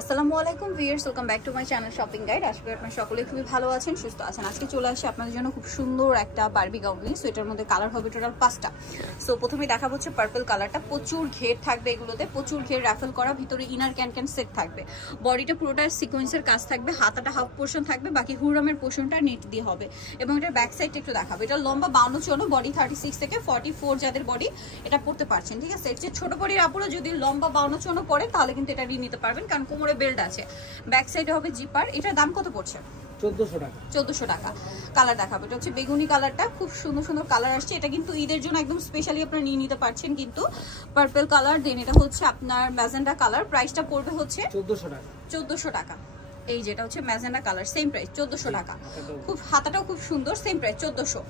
আসসালামু আলাইকুম viewers, welcome back to my channel shopping guide. আশা করি আপনারা সকলে খুবই ভালো আছেন, সুস্থ আছেন। আজকে চলে আসি আপনাদের জন্য খুব সুন্দর একটা বারবি গাউন নিয়ে। সো এটার মধ্যে কালার হবে টোটাল 5টা। সো প্রথমেই দেখা হচ্ছে পার্পল কালারটা, প্রচুর ঘের থাকবে এগুলোতে, প্রচুর ঘের রাফেল করা, ভিতরে ইনার ক্যান সেট থাকবে। বডিটা পুরোটা সিকোয়েন্সের কাজ থাকবে, হাতাটা হাফ পোর্শন থাকবে, বাকি হুরামের পোর্শনটা নেট দিয়ে হবে। এবং এটার ব্যাক সাইডটা একটু দেখাবো। এটা লম্বা 52 বডি 36 থেকে 44 যাদের বডি এটা পড়তে পারছেন, ঠিক আছে। এর চেয়ে ছোট বডির আপুরা যদি লম্বা 52 পরে তাহলে কিন্তু এটা নিয়ে নিতে পারবেন, কারণ কোমরে বেল্ট আছে। ব্যাক সাইডে হবে জিপার। এটার দাম কত পড়ছে? 1400 টাকা। 1400 টাকা। কালার দেখাবো, এটা হচ্ছে বেগুনি কালারটা, খুব সুন্দর সুন্দর কালার আসছে। এটা কিন্তু ঈদের জন্য একদম স্পেশালি আপনারা নিয়ে নিতে পারছেন। কিন্তু পার্পল কালার, দেন এটা হচ্ছে আপনার ম্যাজেন্ডা কালার। প্রাইসটা পড়বে হচ্ছে 1400 টাকা। 1400 টাকা। এই যেটা হচ্ছে ম্যাজেন্ডা কালার, সেম প্রাইস 1400 টাকা। খুব হাতাটাও খুব সুন্দর, সেম প্রাইস 1400।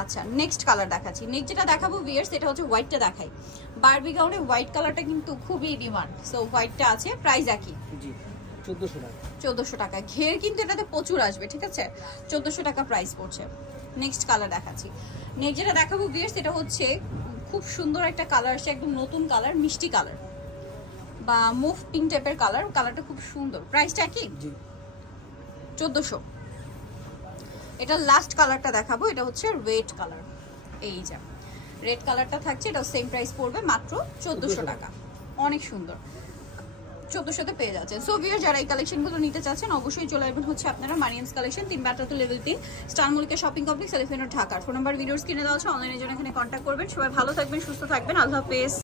আচ্ছা, নেক্সট কালার দেখাচ্ছি। নেক্সট যেটা দেখাবো ভিউয়ার্স, এটা হচ্ছে হোয়াইটটা দেখাই। বারবি গাউনে হোয়াইট কালারটা কিন্তু খুবই ডিমান্ড। সো হোয়াইটটা আছে, প্রাইস একই, জি 1400 টাকা। 1400 টাকা। ঘের কিন্তু এটাতে প্রচুর আসবে, ঠিক আছে। 1400 টাকা প্রাইস পড়ছে। নেক্সট কালার দেখাচ্ছি। নেক্সট যেটা দেখাবো ভিউয়ার্স, এটা হচ্ছে খুব সুন্দর একটা কালার আসছে, একদম নতুন কালার, মিষ্টি কালার বা মুভ পিঙ্ক টাইপের কালার। কালারটা খুব সুন্দর, প্রাইসটা কি? জি 1400। এটা লাস্ট কালারটা দেখাবো, এটা হচ্ছে রেড কালার। এই যে রেড কালারটা থাকছে, এটা সেম প্রাইস পড়বে মাত্র 1400 টাকা। অনেক সুন্দর, 1400-তে পেয়ে যাচ্ছেন। সো ভিউয়ার, যারা এই কালেকশনগুলো নিতে চাচ্ছেন অবশ্যই চলে আসবেন হচ্ছে আপনারা মারিয়ামস কালেকশন, 3 বাটাতো level 3, star Mallika shopping complex, elephant road, Dhaka. Phone number videos কিনে দেওয়া আছে, অনলাইনের জন্য এখানে কন্ট্যাক্ট করবেন। সবাই ভালো থাকবেন, সুস্থ থাকবেন, আল্লাহ হাফেজ।